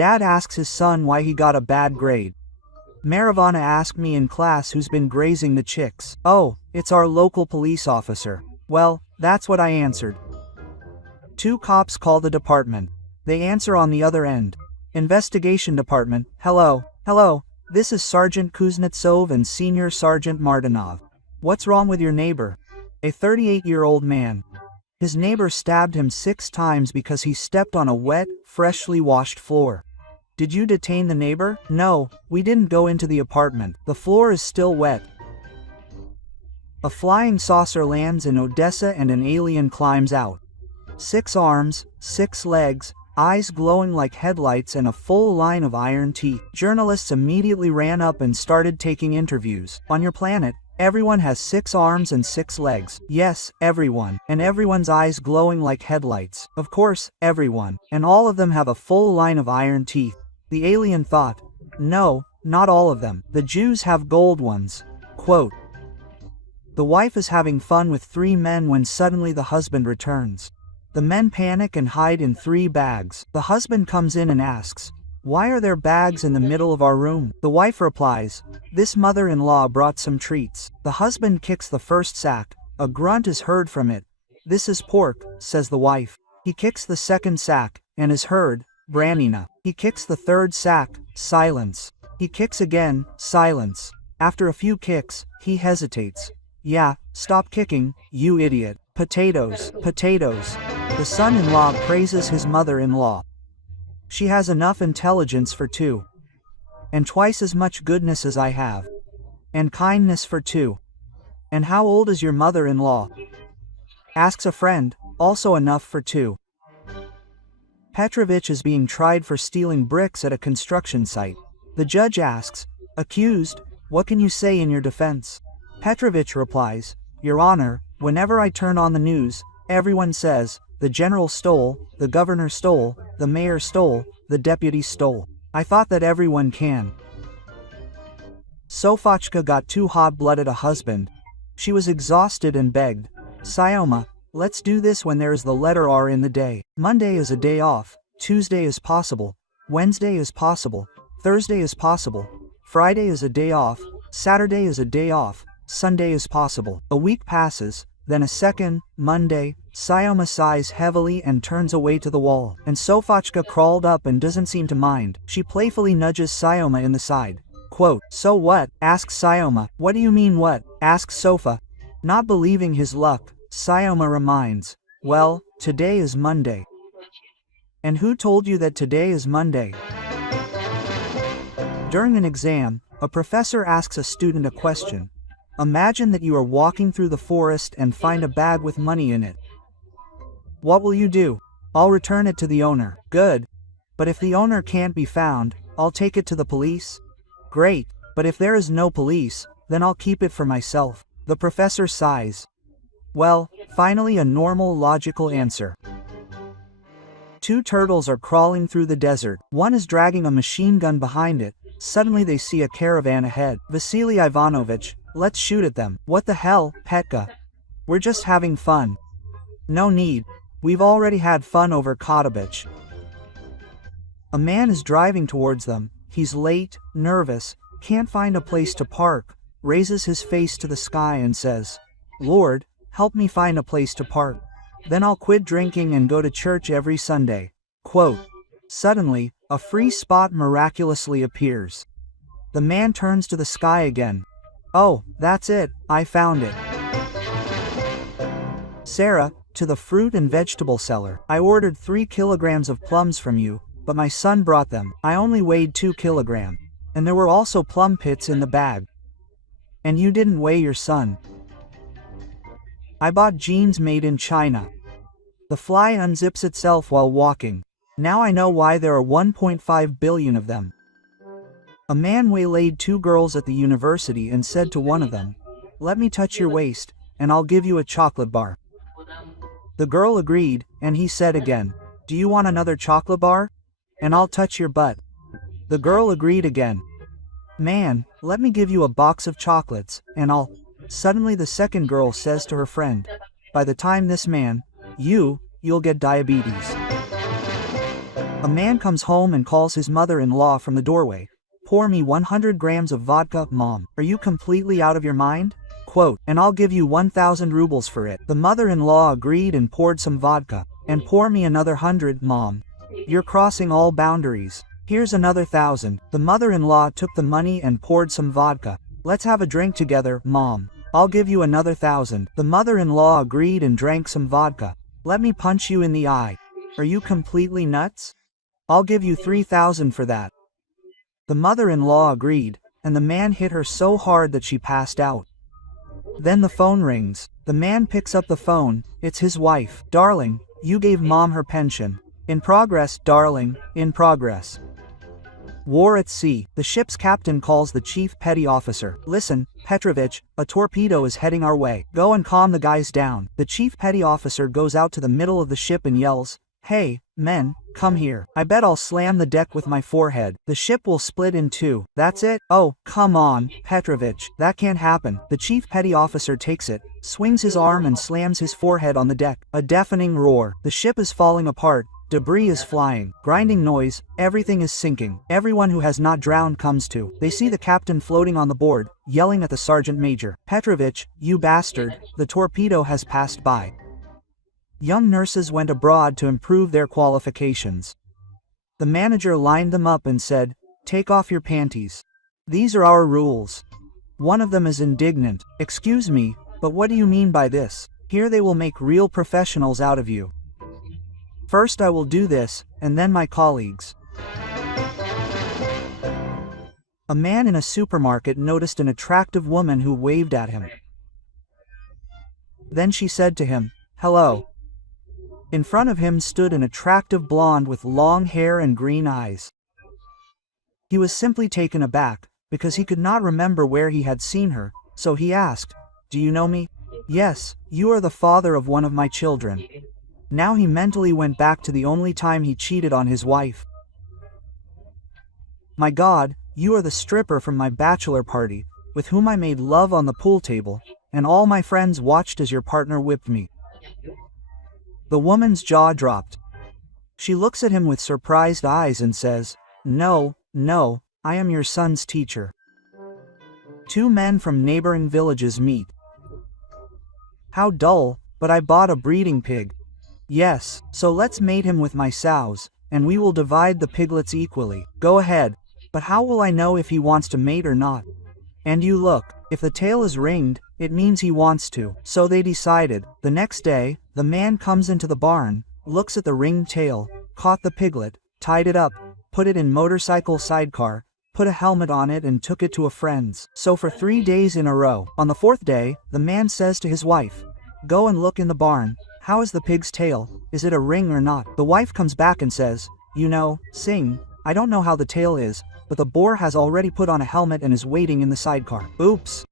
Dad asks his son why he got a bad grade. Maravana asked me in class who's been grazing the chicks. Oh, it's our local police officer. Well, that's what I answered. Two cops call the department. They answer on the other end. Investigation department. Hello, this is Sergeant Kuznetsov and Senior Sergeant Martinov. What's wrong with your neighbor? A 38-year-old man. His neighbor stabbed him 6 times because he stepped on a wet, freshly washed floor. Did you detain the neighbor? No, we didn't go into the apartment. The floor is still wet. A flying saucer lands in Odessa and an alien climbs out. 6 arms, 6 legs, eyes glowing like headlights and a full line of iron teeth. Journalists immediately ran up and started taking interviews. On your planet, everyone has 6 arms and 6 legs. Yes, everyone. And everyone's eyes glowing like headlights. Of course, everyone. And all of them have a full line of iron teeth. The alien thought, no, not all of them. The Jews have gold ones. Quote. The wife is having fun with 3 men when suddenly the husband returns. The men panic and hide in 3 bags. The husband comes in and asks, why are there bags in the middle of our room? The wife replies, this mother-in-law brought some treats. The husband kicks the first sack. A grunt is heard from it. This is pork, says the wife. He kicks the second sack, and is heard, Branina. He kicks the third sack, silence. He kicks again, silence. After a few kicks, he hesitates. Yeah, stop kicking, you idiot. Potatoes, potatoes. The son-in-law praises his mother-in-law. She has enough intelligence for 2. And twice as much goodness as I have. And kindness for 2. And how old is your mother-in-law? Asks a friend, also enough for 2. Petrovich is being tried for stealing bricks at a construction site. The judge asks, accused, what can you say in your defense? Petrovich replies, Your Honor, whenever I turn on the news, everyone says, the general stole, the governor stole, the mayor stole, the deputy stole. I thought that everyone can. Sofachka got too hot-blooded a husband. She was exhausted and begged, Sioma, let's do this when there is the letter R in the day. Monday is a day off, Tuesday is possible, Wednesday is possible, Thursday is possible, Friday is a day off, Saturday is a day off, Sunday is possible. A week passes, then a second, Monday, Sioma sighs heavily and turns away to the wall. And Sofachka crawled up and doesn't seem to mind. She playfully nudges Sioma in the side. Quote, so what? Asks Sioma. What do you mean what? Asks Sofa. Not believing his luck, Sioma reminds. Well, today is Monday. And who told you that today is Monday? During an exam, a professor asks a student a question. Imagine that you are walking through the forest and find a bag with money in it. What will you do? I'll return it to the owner. Good. But if the owner can't be found, I'll take it to the police. Great. But if there is no police, then I'll keep it for myself. The professor sighs. Well, finally a normal logical answer. 2 turtles are crawling through the desert. One is dragging a machine gun behind it. Suddenly they see a caravan ahead. Vasily Ivanovich, let's shoot at them. What the hell, Petka? We're just having fun. No need. We've already had fun over Kotovich. A man is driving towards them. He's late, nervous, can't find a place to park, raises his face to the sky and says, Lord, help me find a place to park. Then I'll quit drinking and go to church every Sunday. Quote. Suddenly, a free spot miraculously appears. The man turns to the sky again. Oh, that's it, I found it. Sarah, to the fruit and vegetable seller. I ordered 3 kilograms of plums from you, but my son brought them. I only weighed 2 kilograms. And there were also plum pits in the bag. And you didn't weigh your son. I bought jeans made in China. The fly unzips itself while walking. Now I know why there are 1.5 billion of them. A man waylaid 2 girls at the university and said to one of them, let me touch your waist, and I'll give you a chocolate bar. The girl agreed, and he said again, do you want another chocolate bar? And I'll touch your butt. The girl agreed again. Man, let me give you a box of chocolates, and I'll... Suddenly the second girl says to her friend, by the time this man, you'll get diabetes. A man comes home and calls his mother-in-law from the doorway. Pour me 100 grams of vodka, Mom. Are you completely out of your mind? Quote, and I'll give you 1,000 rubles for it. The mother-in-law agreed and poured some vodka. And pour me another 100, Mom. You're crossing all boundaries. Here's another 1,000. The mother-in-law took the money and poured some vodka. Let's have a drink together, Mom. I'll give you another 1,000. The mother-in-law agreed and drank some vodka. Let me punch you in the eye. Are you completely nuts? I'll give you 3,000 for that. The mother-in-law agreed, and the man hit her so hard that she passed out. Then the phone rings. The man picks up the phone. It's his wife. Darling, you gave Mom her pension. In progress, darling, in progress. War at sea. The ship's captain calls the chief petty officer. Listen, Petrovich, a torpedo is heading our way. Go and calm the guys down. The chief petty officer goes out to the middle of the ship and yells, Hey, men, come here. I bet I'll slam the deck with my forehead. The ship will split in two. That's it? Oh, come on, Petrovich. That can't happen. The chief petty officer takes it, swings his arm and slams his forehead on the deck. A deafening roar. The ship is falling apart. Debris is flying. Grinding noise. Everything is sinking. Everyone who has not drowned comes to. They see the captain floating on the board, yelling at the sergeant major. Petrovich, you bastard, the torpedo has passed by. Young nurses went abroad to improve their qualifications. The manager lined them up and said, Take off your panties. These are our rules. One of them is indignant. Excuse me, but what do you mean by this? Here they will make real professionals out of you. First I will do this, and then my colleagues. A man in a supermarket noticed an attractive woman who waved at him. Then she said to him, Hello. In front of him stood an attractive blonde with long hair and green eyes. He was simply taken aback, because he could not remember where he had seen her, so he asked, Do you know me? Yes, you are the father of one of my children. Now he mentally went back to the only time he cheated on his wife. My God, you are the stripper from my bachelor party, with whom I made love on the pool table, and all my friends watched as your partner whipped me. The woman's jaw dropped. She looks at him with surprised eyes and says, No, no, I am your son's teacher. Two men from neighboring villages meet. How dull, but I bought a breeding pig. Yes, so let's mate him with my sows, and we will divide the piglets equally. Go ahead, but how will I know if he wants to mate or not? And you look, if the tail is ringed, it means he wants to. So they decided. The next day, the man comes into the barn, looks at the ringed tail, caught the piglet, tied it up, put it in motorcycle sidecar, put a helmet on it and took it to a friend's. So for 3 days in a row. On the 4th day, the man says to his wife, Go and look in the barn. How is the pig's tail? Is it a ring or not? The wife comes back and says, You know, Sing, I don't know how the tail is, but the boar has already put on a helmet and is waiting in the sidecar. Oops.